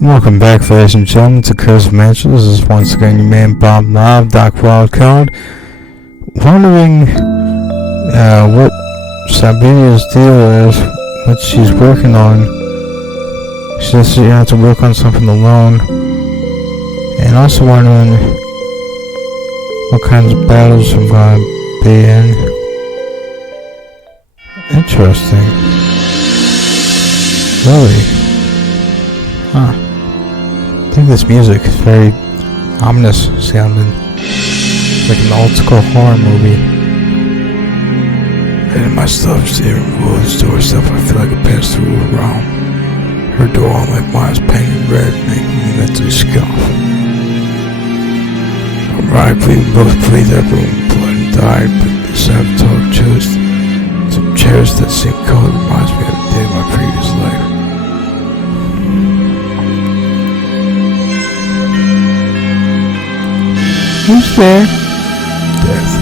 Welcome back, ladies and gentlemen, to Curse of Mansion. This is once again your man Bob Knob, Doc Wildcard. Wondering what Sabinia's deal is, what she's working on. She says she has to work on something alone. And also wondering what kinds of battles I'm going to be in. Interesting. Really? Huh. I think this music is very ominous sounding. Like an old school horror movie. And my stuff steering over the door stuff, I feel like I passed through a realm. Her door on like mine is painted red, making me mentally scoff. Ironically, we both played that room, blood and died, but this avatar chose some chairs that seem colored reminds me of the day of my previous life. Who's there? Death.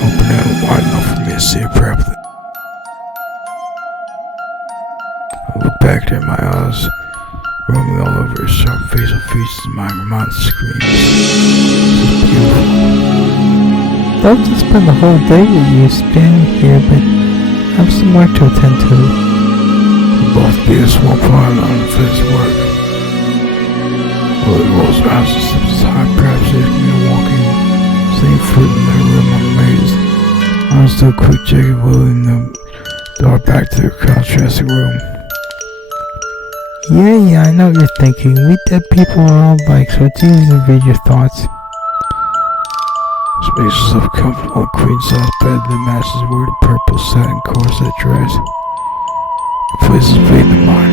Open it wide enough for me to see it properly. I look back there, my eyes roaming all over his sharp facial features and my mouth screams. This is beautiful. I'd love to spend the whole day with you standing here, but I have some work to attend to. We'll both be a small part of unfinished work. Willie rolls around and steps aside, perhaps leaving me walking, same foot in my room, I'm amazed. I was still a quick check of Willie in the door back to the contrasting room. Yeah, I know what you're thinking. We dead people are all alike, so it's easy to read your thoughts. Just makes yourself comfortable in queen size bed that matches where the purple satin corset dress. Your place is bigger than mine.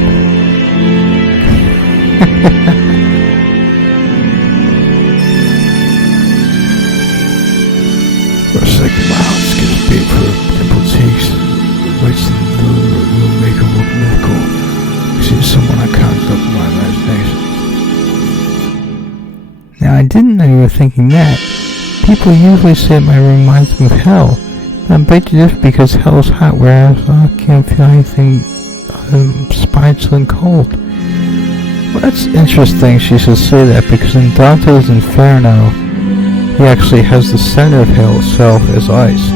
For a second, my heart skips a beat for dimpled cheeks. Waits in the room, make her look mythical. She's someone I conjured up in my imagination. Now, I didn't know you were thinking that. People usually say my room reminds them of hell. But I bet you just because hell is hot, whereas I can't feel anything other than spiteful and cold. Well, that's interesting she should say that, because in Dante's Inferno, he actually has the center of hell itself as ice.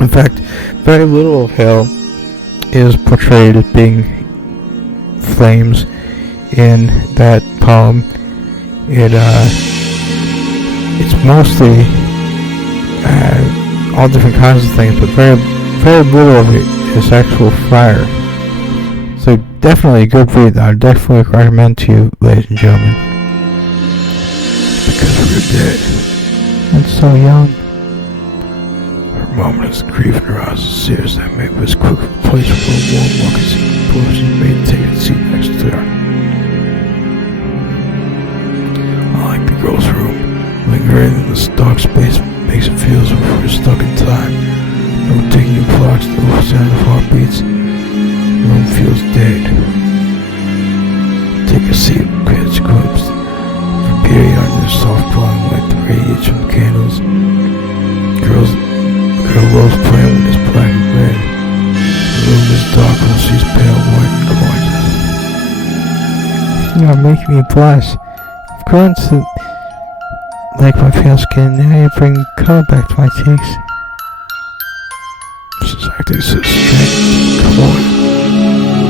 In fact, very little of hell is portrayed as being flames in that poem. It's mostly all different kinds of things, but very little of it is actual fire. So definitely a good read that I would definitely recommend to you, ladies and gentlemen. Because we're dead. And so young. Her moment is grief in her eyes and tears that made was quick replaced with a warm walking seat before she made take a seat next to her. I like the girl's room. Lingering in this dark space makes it feel as if we're stuck in time. No ticking clocks, no sound of heartbeats. The room feels dead. Take a seat, catch a glimpse. The beauty under the soft glowing light, the radiance from the candles. The girl loves playing with this black and red. The room is dark while she's pale white and gorgeous. You are making me blush. I've grown to like my pale skin, now you bring color back to my cheeks. This is acting so strange. Come on.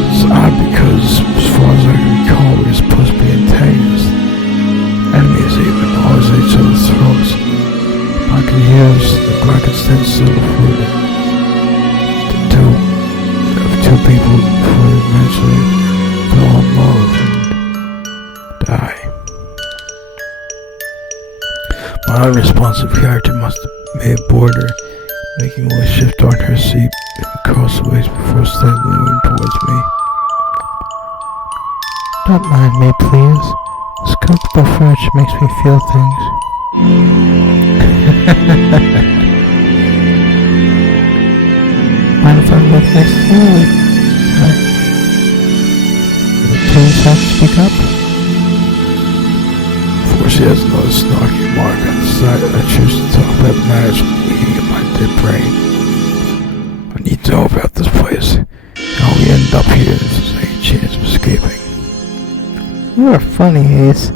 It's odd because, as far as I can recall, we're supposed to be antagonists. Enemies even, always at each other's throats. I can hear I can sense the food. Two people before they eventually fall in love and die. My unresponsive character must have made a border, making Willie shift on her seat and cross the ways before slightly moving towards me. Don't mind me, please. This comfortable furniture makes me feel things. Mind if I look next to you? Please have to speak up. Before she has another snarky mark on the side, I choose to talk about matters eating at my dead brain. I need to know about this place. How we end end up here if there's any chance of escaping. You are funny, Ace.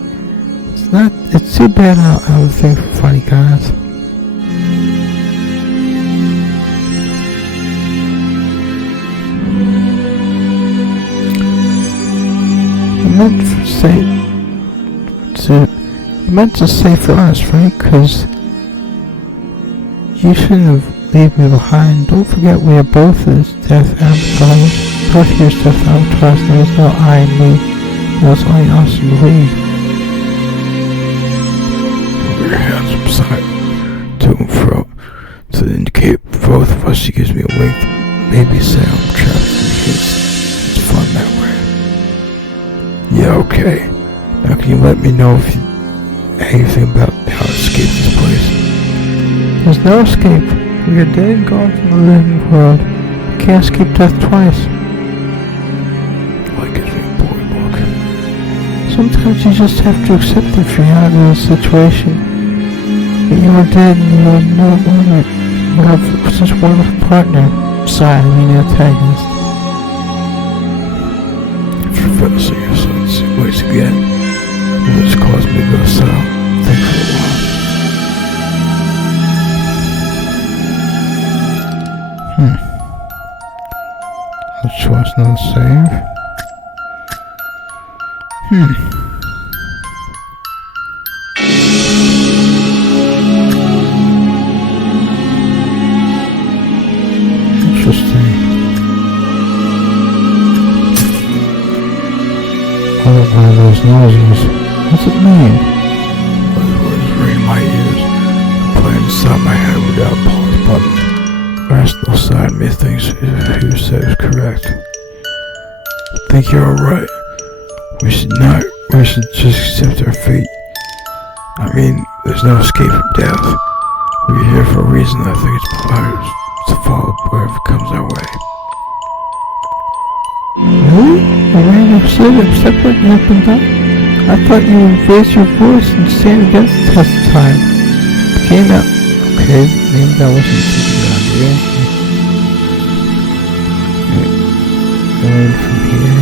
It's too bad I don't have a thing for funny guys. You meant to say for us, right? Because you shouldn't have leave me behind. Don't forget we are both as death avatars. Both here as death avatars. There was no I and me. There was only us and we. Put your hands upside to and fro to indicate both of us. She gives me a wink. Maybe say I'm trapped in his. It's fun that way. Yeah, okay. Now can you let me know if you anything about how to escape this place? There's no escape. We are dead and gone from the living world. We can't escape death twice. Like gives me a boy book. Sometimes you just have to accept the reality of the situation. But you are dead and you are no longer. You have such a wonderful partner. Sorry, I mean antagonist. Professor, your son's once again. Which caused me to go south. Think for a while. Let's choose another save. Interesting. One of those noises. What's it mean? Those words ring in my ears, playing inside my head without a pause button. The rational side of me thinks who said is correct. I think you're alright. We should just accept our fate. I mean, there's no escape from death. We're here for a reason. I think it's better to follow wherever comes our way. Really? I ran upset and separating up and down? I thought you would raise your voice and stand against the test of time. Came out. Okay, maybe that wasn't such a good idea. Going from here.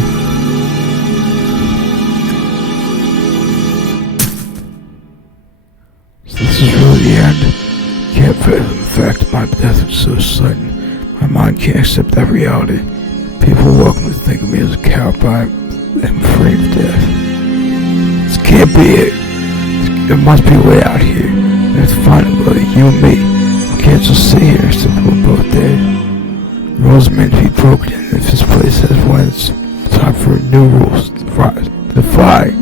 So this is really the end. Can't fathom the fact that my death was so sudden. My mind can't accept that reality. People are welcome to think of me as a coward, but I am afraid of death. This can't be it. There must be a way out here. We have to find a way, you and me. We can't just sit here since we're both dead. Rules are meant to be broken, and if this place has one, it's time for new rules to defy.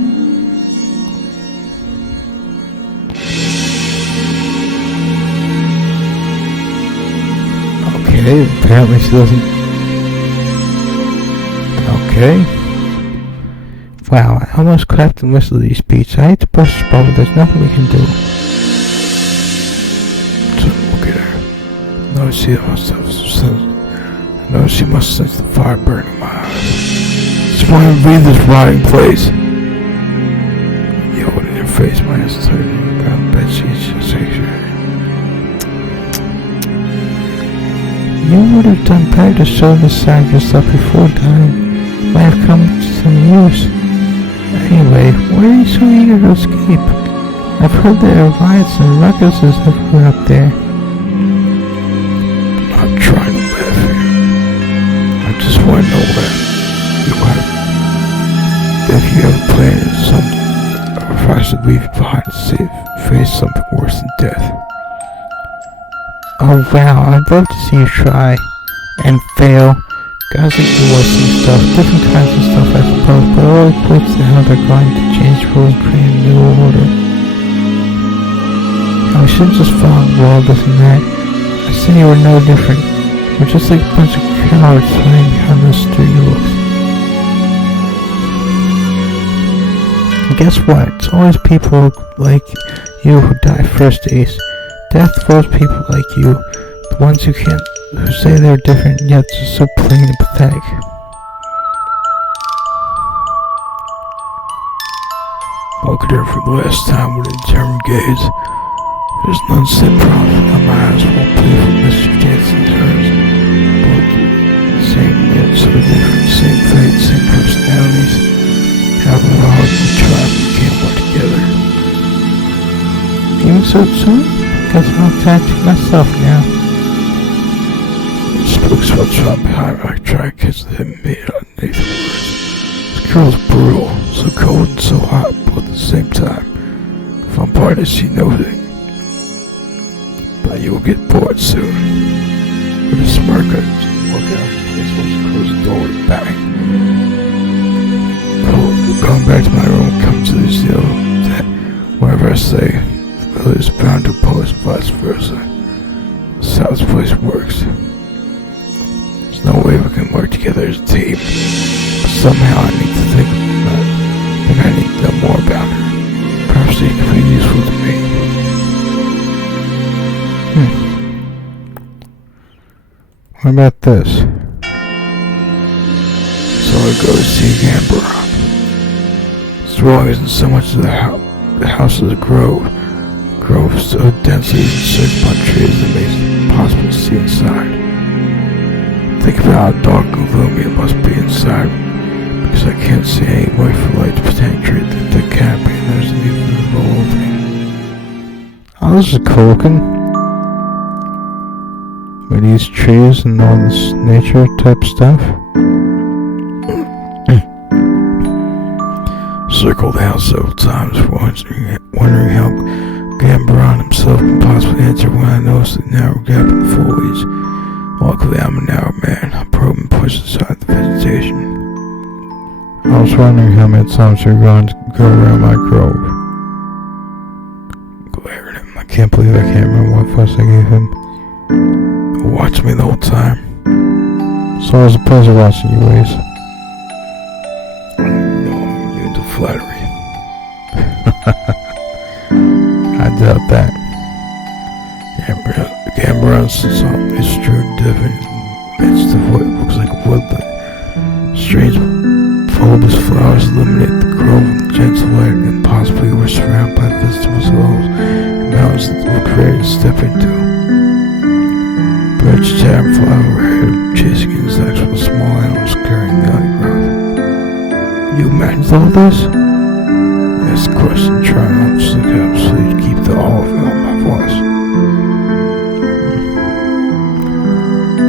Okay, apparently she doesn't. Okay. Wow, I almost cracked the whistle of these beats. I hate to burst this bubble, there's nothing we can do. So look at her. No, she must sense the fire burning in my eyes. Just want to leave this rotting place. Yelled in her face, my hands tightening. I bet she's just exaggerating. You would have done better to show this side of yourself before dying. Might have come to some use. Anyway, why are you so eager to escape? I've heard there are riots and ruckuses everywhere up there. I'm not trying to live here. I just want to know where you are. If you have a plan or something, or if I should leave you behind to face something worse than death. Oh wow, I'd love to see you try and fail. Guys like you will see stuff, different kinds of stuff I suppose, but it all equates to how they're going to change rules and create a new order. Now, we shouldn't just follow the world, this and that. I say you are no different. We're just like a bunch of cowards hiding behind those sturdy looks. And guess what? It's always people like you who die first, Ace. Death throws people like you, the ones who say they're different yet just so plain and pathetic. Look at her for the last time with a determined gaze. There's none set proud on my eyes while playful Mr. Jansen's hers. Both the same yet yet so different, same fate, same personalities. How we all in the tribe we can't work together. Even so soon? Guess I'll tattoo myself now. The spooks will try behind my try to catch the hidden meat underneath the words. This girl's brutal, so cold and so hot, but at the same time. The fun part is she knows it. But you will get bored soon. With a smirk, I just look out the place once you close the door with a bang. Going back to my room, come to this deal that whatever I say, really is bound to oppose and vice versa. That's how this place works. There's no way we can work together as a team. But somehow I need to think I need to know more about her. Perhaps she could be useful to me. What about this? So I go to see Gambler. What's wrong isn't so much the house as a grove. Grove so densely encircled by trees that makes it impossible to see inside. Think about how dark and gloomy it must be inside, because I can't see any way for light to penetrate the thick canopy and there's an even visible opening. Oh, this is cool looking. With these trees and all this nature type stuff. Circled the house several times, wondering how Gambron himself can possibly enter when I noticed the narrow gap in the foliage. Luckily, I'm a narrow man. I probe and push aside the vegetation. I was wondering how many times you're going to go around my grove. Glared at him. I can't believe I can't remember what fuss I gave him. He watched me the whole time. It's always a pleasure watching you, Waze. Flattery. I doubt that. Gambron sits on a strewn div in the midst of what looks like a woodland. Strange bulbous flowers illuminate the grove with gentle light, and possibly we're surrounded by vegetables hills and mountains that look ready to step into. Birds chatter and fly overhead, chasing insects with small animals carrying the undergrowth. You managed all this? That's the question, trying to look up sleep to keep the awe of my voice.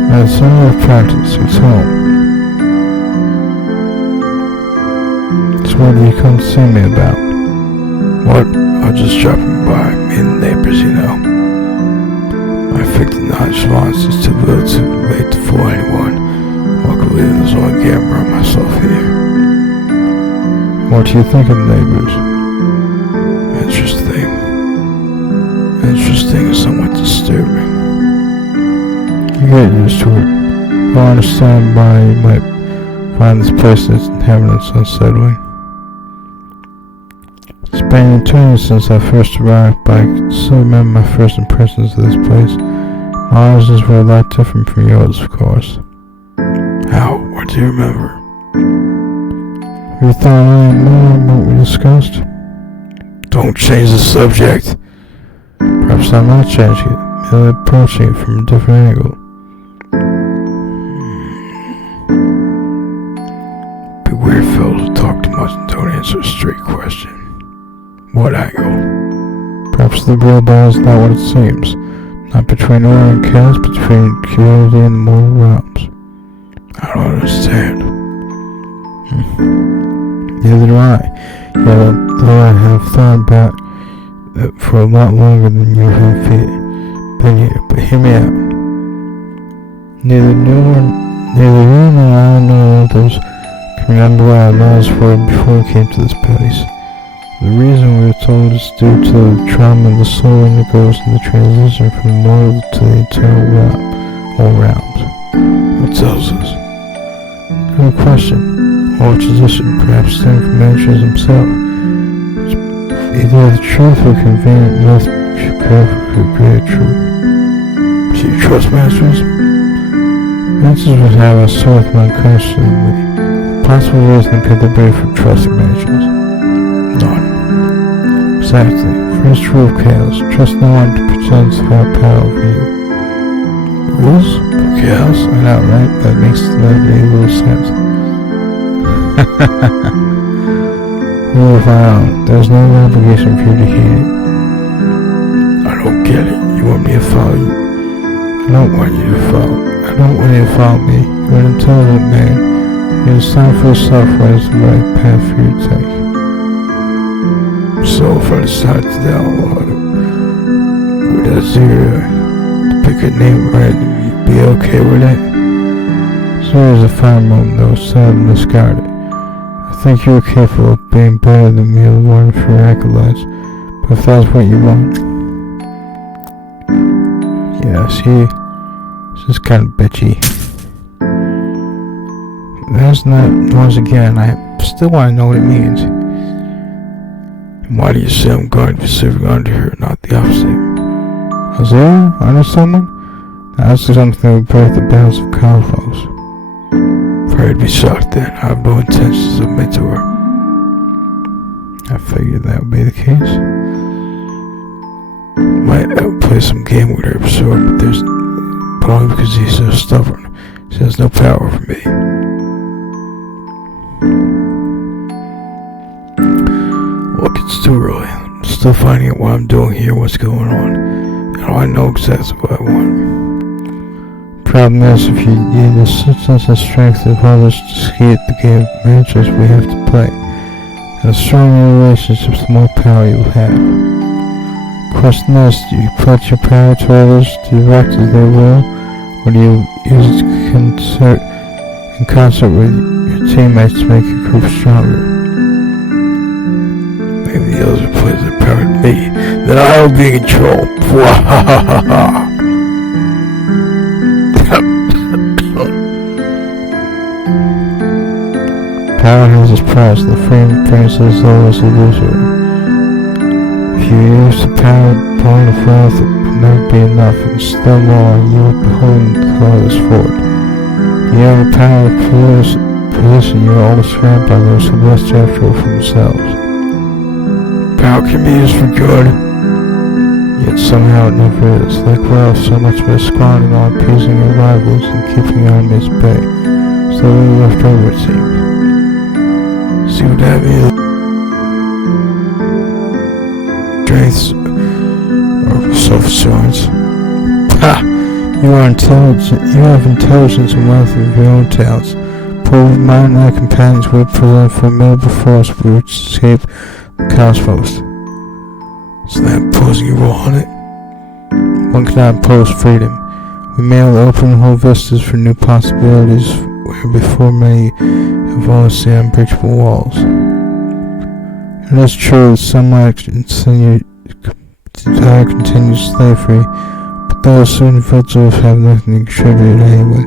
That's all I've practiced. It's home. So what do you come to see me about? What? I was just dropping by, me and the neighbors, you know. My affected nonchalance is too little too late to fool anyone. Luckily, there's only Gambler and myself here. What do you think of the neighbors? Interesting. Interesting is somewhat disturbing. You get used to it. I understand why you might find this place and its inhabitants unsettling. It's been an eternity since I first arrived, but I can still remember my first impressions of this place. My eyes were a lot different from yours, of course. How? What do you remember? Have you thought any more on what we discussed? Don't change the subject. Perhaps I'm not changing it, merely approaching it from a different angle. Be weird fellows who talk too much and don't answer a straight question. What angle? Perhaps the real battle is not what it seems. Not between order and chaos, but between purity and the mortal realms. I don't understand. Neither do I. Yet, though I have thought about it for a lot longer than you have been here. But hear me out. Neither you nor I nor others can remember what our lives were before we came to this place. The reason we were told is due to the trauma of the soul that goes in the transition from the mortal to the eternal realm, all realms. What tells us? Good question. Or tradition, perhaps stemming from Manchus himself. Either the truth or convenient myth should could create truth. Do you trust Masters? Manchus would have us sort them unconsciously. Possible reason appeared to be for trusting Manchus. None. Exactly. First rule of chaos. Trust no one to pretend to have power over you. Rules? Yes, I know, right? That makes very little sense. Rule of our there's no obligation for you to hear it. I don't get it. You want me to follow you? I don't want you to follow. I don't want you to follow me. You're an intelligent man. You decide for yourself what is the right path for you to take. So if I decide to download with that zero to pick a name right, you'd be okay with it? Zero is a fine moment though, sad and misguided. I think you're capable of being better than me and one for your acolytes, but if that's what you want. Yeah, see, this is kind of bitchy. There's that noise again. I still want to know what it means. And why do you say I'm going to be serving under her, not the opposite? Azura? Under someone? That's something that would break the balance of cosmos. Pray to be shocked then. I have no intention to submit to her. I figured that would be the case. Might play some game with her for sure, but there's probably because he's so stubborn. She has no power over me. Look, it's too early. I'm still finding out what I'm doing here, what's going on. And I know exactly what I want. Problem is, if you need the assistance and strength of others to skate the game of matches we have to play, and the stronger your relationships, the more power you'll have. The question is, do you put your power to others to direct as they will, or do you use it in concert with your teammates to make your group stronger? Maybe the others will put their power to me, then I will be in control. Power has its price. The freedom brings us always illusory. If you use the power point of wealth, it will never be enough, and still more, you are beholden to others for it. You have a power of position, you are always surrounded by those who must after all for themselves. Power can be used for good, yet somehow it never is. Like wealth, so much of it is squandered on appeasing your rivals and keeping your enemies at bay. So little left over, it seems. See what that means? Strengths or self-assurance. Ha! You are intelligent. You have intelligence and wealth of your own talents. Poor mind and their companions will present a formidable force which escape the cosmos. So that imposing your role on it? One cannot impose freedom. We may open whole vistas for new possibilities where before many have only seen unbreachable walls. It is true that some might desire continued slavery, but those individuals have nothing to contribute anyway.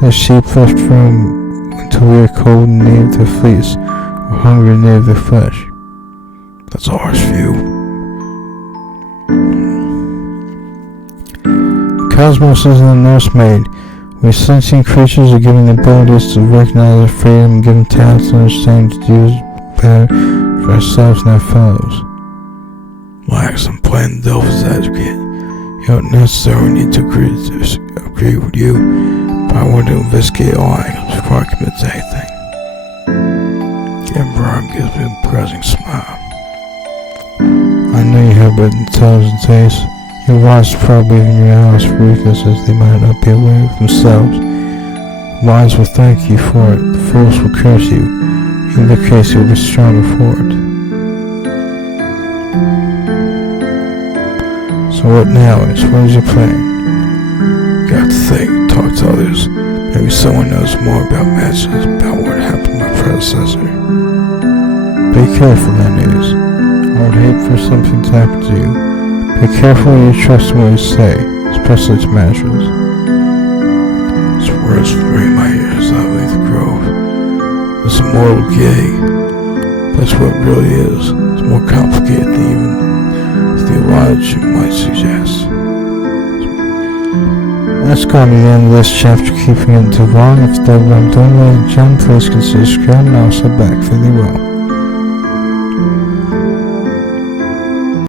Their sheep left roam until we are cold in need of their fleece, or hungry in need of their flesh. That's our view. The cosmos isn't a nursemaid. We sentient creatures are given the abilities to recognize their freedom and given talents to understand to use better for ourselves and our fellows. Relax, I'm playing the devil's advocate. You don't necessarily need to agree with you, but I want to investigate all angles before I commit to anything. Emperor gives me a pressing smile. I know you have an intelligent taste. Your wise probably even your allies for weaknesses they might not be aware of themselves. The wise will thank you for it. The fools will curse you. In either case, you'll be stronger for it. So what now is? What is your plan? Got to think, talk to others. Maybe someone knows more about matches, about what happened to my predecessor. Be careful, that is. I would hate for something to happen to you. Be careful when you trust what you say, especially to masters. His words ring in my ears as I leave the grove. This immortal gay, that's what it really is. It's more complicated than even theology might suggest. That's going to be the end of this chapter, keeping it too long. If you dug what I'm doing, ladies and gentlemen, please consider subscribing, and I'll sit back. Fare thee well.